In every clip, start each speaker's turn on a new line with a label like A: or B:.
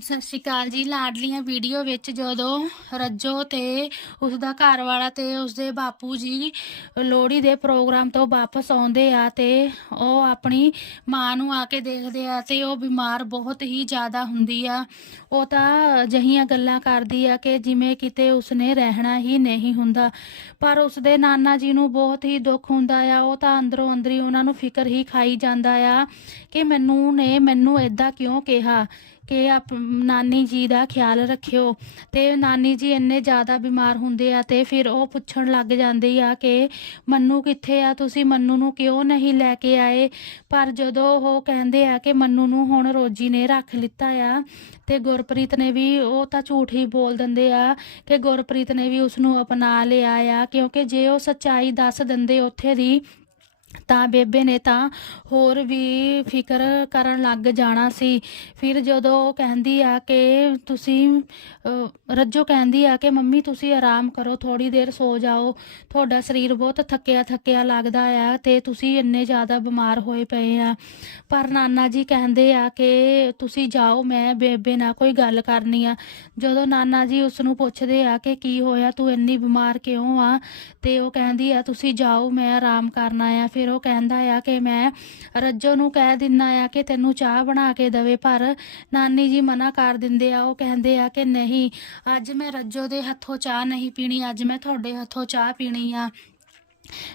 A: ਸਤਿ ਸ਼੍ਰੀ ਅਕਾਲ ਜੀ। ਲਾਡਲੀਆਂ ਵੀਡੀਓ ਵਿੱਚ ਜਦੋਂ ਰੱਜੋ ਤੇ ਉਸ ਦਾ ਘਰ ਵਾਲਾ ਤੇ ਉਸਦੇ ਬਾਪੂ ਜੀ ਲੋਹੜੀ ਦੇ ਪ੍ਰੋਗਰਾਮ ਤੋਂ ਵਾਪਸ ਆਉਂਦੇ ਆ ਤੇ ਉਹ ਆਪਣੀ ਮਾਂ ਨੂੰ ਆ ਕੇ ਦੇਖਦੇ ਆ ਤੇ ਉਹ ਬਿਮਾਰ ਬਹੁਤ ਹੀ ਜ਼ਿਆਦਾ ਹੁੰਦੀ ਆ। ਉਹ ਤਾਂ ਅਜਿਹੀਆਂ ਗੱਲਾਂ ਕਰਦੀ ਆ ਕਿ ਜਿਵੇਂ ਕਿਤੇ ਉਸਨੇ ਰਹਿਣਾ ਹੀ ਨਹੀਂ ਹੁੰਦਾ। ਪਰ ਉਸਦੇ ਨਾਨਾ ਜੀ ਨੂੰ ਬਹੁਤ ਹੀ ਦੁੱਖ ਹੁੰਦਾ ਆ। ਉਹ ਤਾਂ ਅੰਦਰੋਂ ਅੰਦਰੀ ਉਹਨਾਂ ਨੂੰ ਫਿਕਰ ਹੀ ਖਾਈ ਜਾਂਦਾ ਆ ਕਿ ਮੈਨੂੰ ਨੇ ਮੈਨੂੰ ਐਦਾਂ ਕਿਉਂ ਕਿਹਾ? ਕਿ ਆਪ ਨਾਨੀ ਜੀ ਦਾ ਖਿਆਲ ਰੱਖਿਓ ਤੇ ਨਾਨੀ ਜੀ ਇੰਨੇ ਜ਼ਿਆਦਾ ਬਿਮਾਰ ਹੁੰਦੇ ਆ ਤੇ ਫਿਰ ਉਹ ਪੁੱਛਣ ਲੱਗ ਜਾਂਦੇ ਆ ਕਿ ਮੰਨੂ ਕਿੱਥੇ ਆ? ਤੁਸੀਂ ਮੰਨੂ ਨੂੰ ਕਿਉਂ ਨਹੀਂ ਲੈ ਕੇ ਆਏ? ਪਰ ਜਦੋਂ ਉਹ ਕਹਿੰਦੇ ਆ ਕਿ ਮੰਨੂ ਨੂੰ ਹੁਣ ਰੋਜੀ ਨੇ ਰੱਖ ਲਿੱਤਾ ਆ ਤੇ ਗੁਰਪ੍ਰੀਤ ਨੇ ਵੀ ਉਹ ਤਾਂ ਝੂਠ ਹੀ ਬੋਲ ਦਿੰਦੇ ਆ ਕਿ ਗੁਰਪ੍ਰੀਤ ਨੇ ਵੀ ਉਸ ਨੂੰ ਅਪਣਾ ਲਿਆ ਆ ਕਿਉਂਕਿ ਜੇ ਉਹ ਸੱਚਾਈ ਦੱਸ ਦਿੰਦੇ ਉੱਥੇ ਦੀ ਤਾਂ ਬੇਬੇ ਨੇ ਤਾਂ ਹੋਰ ਵੀ ਫਿਕਰ ਕਰਨ ਲੱਗ ਜਾਣਾ ਸੀ। ਫਿਰ ਜਦੋਂ ਉਹ ਕਹਿੰਦੀ ਆ ਕਿ ਤੁਸੀਂ ਰੱਜੋ ਕਹਿੰਦੀ ਆ ਕਿ ਮੰਮੀ ਤੁਸੀਂ ਆਰਾਮ ਕਰੋ ਥੋੜੀ ਦੇਰ ਸੋ ਜਾਓ। ਤੁਹਾਡਾ ਸਰੀਰ ਬਹੁਤ ਥੱਕਿਆ ਥੱਕਿਆ ਲੱਗਦਾ ਆ ਤੇ ਤੁਸੀਂ ਇੰਨੇ ਜ਼ਿਆਦਾ ਬਿਮਾਰ ਹੋਏ ਪਏ ਆ। ਪਰ ਨਾਨਾ ਜੀ ਕਹਿੰਦੇ ਆ ਕਿ ਤੁਸੀਂ ਜਾਓ, ਮੈਂ ਬੇਬੇ ਨਾਲ ਕੋਈ ਗੱਲ ਕਰਨੀ ਆ। ਜਦੋਂ ਨਾਨਾ ਜੀ ਉਸ ਨੂੰ ਪੁੱਛਦੇ ਆ ਕਿ ਕੀ ਹੋਇਆ, ਤੂੰ ਇੰਨੀ ਬਿਮਾਰ ਕਿਉਂ ਆ? ਤੇ ਉਹ ਕਹਿੰਦੀ ਆ, ਤੁਸੀਂ ਜਾਓ, ਮੈਂ ਆਰਾਮ ਕਰਨਾ ਆ। ਫਿਰ ਫਿਰ ਉਹ ਕਹਿੰਦਾ ਆ ਕਿ ਮੈਂ ਰੱਜੋ ਨੂੰ ਕਹਿ ਦਿੰਨਾ ਆ ਕਿ ਤੈਨੂੰ ਚਾਹ ਬਣਾ ਕੇ ਦੇਵੇ, ਪਰ ਨਾਨੀ ਜੀ ਮਨਾ ਕਰ ਦਿੰਦੇ ਆ। ਉਹ ਕਹਿੰਦੇ ਆ ਕਿ ਨਹੀਂ, ਅੱਜ ਮੈਂ ਰੱਜੋ ਦੇ ਹੱਥੋਂ ਚਾਹ ਨਹੀਂ ਪੀਣੀ, ਅੱਜ ਮੈਂ ਤੁਹਾਡੇ ਹੱਥੋਂ ਚਾਹ ਪੀਣੀ ਆ।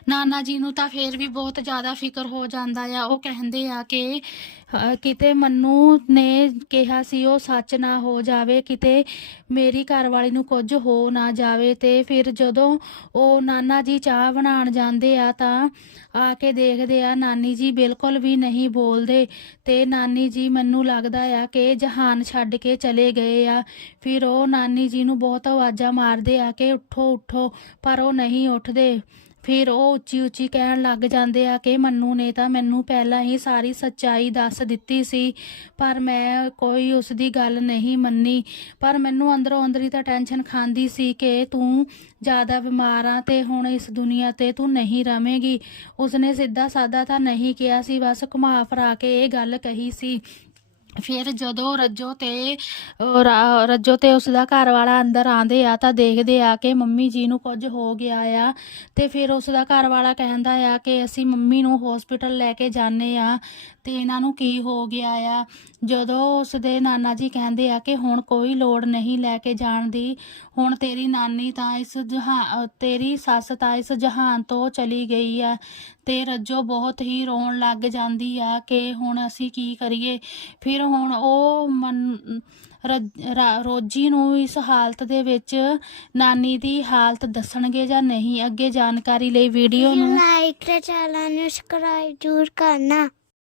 A: ਨਾਨਾ ਜੀ ਨੂੰ ਤਾਂ ਫੇਰ ਵੀ ਬਹੁਤ ਜ਼ਿਆਦਾ ਫਿਕਰ ਹੋ ਜਾਂਦਾ ਆ। ਉਹ ਕਹਿੰਦੇ ਆ ਕਿ ਕਿਤੇ ਮੰਨੂ ਨੇ ਕਿਹਾ ਸੀ ਉਹ ਸੱਚ ਨਾ ਹੋ ਜਾਵੇ, ਕਿਤੇ ਮੇਰੀ ਘਰਵਾਲੀ ਨੂੰ ਕੁਝ ਹੋ ਨਾ ਜਾਵੇ ਤੇ ਫਿਰ ਜਦੋਂ ਉਹ ਨਾਨਾ ਜੀ ਚਾਹ ਬਣਾਉਣ ਜਾਂਦੇ ਆ ਤਾਂ ਆ ਕੇ ਦੇਖਦੇ ਆ, ਨਾਨੀ ਜੀ ਬਿਲਕੁਲ ਵੀ ਨਹੀਂ ਬੋਲਦੇ ਤੇ ਨਾਨੀ ਜੀ ਮੈਨੂੰ ਲੱਗਦਾ ਆ ਕਿ ਜਹਾਨ ਛੱਡ ਕੇ ਚਲੇ ਗਏ ਆ। ਫਿਰ ਉਹ ਨਾਨੀ ਜੀ ਨੂੰ ਬਹੁਤ ਆਵਾਜ਼ਾਂ ਮਾਰਦੇ ਆ ਕਿ ਉੱਠੋ ਉੱਠੋ, ਪਰ ਉਹ ਨਹੀਂ ਉੱਠਦੇ। ਫਿਰ ਉਹ ਉੱਚੀ ਉੱਚੀ ਕਹਿਣ ਲੱਗ ਜਾਂਦੇ ਆ ਕਿ ਮੰਨੂ ਨੇ ਤਾਂ ਮੈਨੂੰ ਪਹਿਲਾਂ ਹੀ ਸਾਰੀ ਸੱਚਾਈ ਦੱਸ ਦਿੱਤੀ ਸੀ, ਪਰ ਮੈਂ ਕੋਈ ਉਸ ਦੀ ਗੱਲ ਨਹੀਂ ਮੰਨੀ। ਪਰ ਮੈਨੂੰ ਅੰਦਰੋਂ ਅੰਦਰੀ ਤਾਂ ਟੈਨਸ਼ਨ ਖਾਂਦੀ ਸੀ ਕਿ ਤੂੰ ਜ਼ਿਆਦਾ ਬਿਮਾਰ ਆ ਤੇ ਹੁਣ ਇਸ ਦੁਨੀਆ ਤੇ ਤੂੰ ਨਹੀਂ ਰਵੇਂਗੀ। ਉਸਨੇ ਸਿੱਧਾ ਸਾਦਾ ਤਾਂ ਨਹੀਂ ਕਿਹਾ ਸੀ, ਬਸ ਘੁਮਾ ਫਰਾ ਕੇ ਇਹ ਗੱਲ ਕਹੀ ਸੀ ਫਿਰ ਜਦੋਂ ਰੱਜੋ ਤੇ ਰੱਜੋ ਤੇ ਉਸ ਦਾ ਘਰ ਵਾਲਾ ਅੰਦਰ ਆਂਦੇ ਆ ਤਾਂ ਦੇਖਦੇ ਆ ਕਿ ਮੰਮੀ ਜੀ ਨੂੰ ਕੁਝ ਹੋ ਗਿਆ ਆ। ਤੇ ਫਿਰ ਉਸ ਦਾ ਘਰ ਵਾਲਾ ਕਹਿੰਦਾ ਆ ਕਿ ਅਸੀਂ ਮੰਮੀ ਨੂੰ ਹਸਪੀਟਲ ਲੈ ਕੇ ਜਾਂਦੇ ਆ। ਤੇ ਇਹਨਾਂ ਨੂੰ ਕੀ ਹੋ ਗਿਆ ਆ? ਜਦੋਂ ਉਸ ਦੇ ਨਾਨਾ ਜੀ ਕਹਿੰਦੇ ਆ ਕਿ ਹੁਣ ਕੋਈ ਲੋੜ ਨਹੀਂ ਲੈ ਕੇ ਜਾਣ ਦੀ, ਹੁਣ ਤੇਰੀ ਨਾਨੀ ਤਾਂ ਇਸ ਜਹਾਨ ਤੇਰੀ ਸੱਸ ਤਾਂ ਇਸ ਜਹਾਨ ਤੋਂ ਚਲੀ ਗਈ ਆ ਤੇ ਰੱਜੋ ਬਹੁਤ ਹੀ ਰੋਣ ਲੱਗ ਜਾਂਦੀ ਆ ਕਿ ਹੁਣ ਅਸੀਂ ਕੀ ਕਰੀਏ? ਫਿਰ ਹੁਣ ਉਹ ਮਨ, ਰੱਜ- ਰਾ- ਰੋਜੀ ਨੂੰ ਇਸ ਹਾਲਤ ਦੇ ਵਿੱਚ ਨਾਨੀ ਦੀ ਹਾਲਤ ਦੱਸਣਗੇ ਜਾਂ ਨਹੀਂ? ਅੱਗੇ ਜਾਣਕਾਰੀ ਲਈ ਵੀਡੀਓ ਨੂੰ
B: ਲਾਈਕ ਤੇ ਚੈਨਲ ਨੂੰ ਸਬਸਕ੍ਰਾਈਬ ਜ਼ਰੂਰ ਕਰਨਾ।